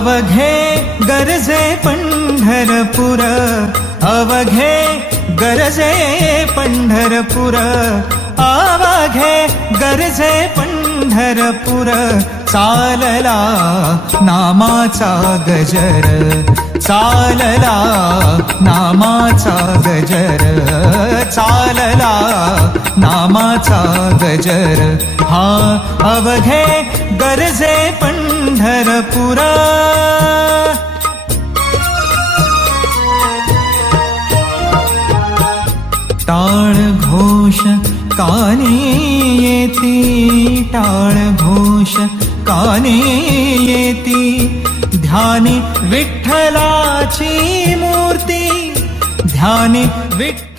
अवघे गरजे पंढरपुर अवघे गरजे पंढरपुर अवघे गरजे पंढरपुर चालला नामाचा गजर चालला नामाचा गजर चालला नामाचा गजर. हा अवघे गरजे पण पंढरपुरा टाळ घोष काने येते टाळ घोष काने येते। ध्यानी विठ्ठलाची मूर्ती ध्यानी विठ्ठल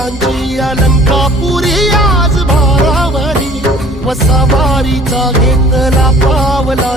लेकरांची अलंकापुरी आज भारावरी. वसावारीचा घेतला पावला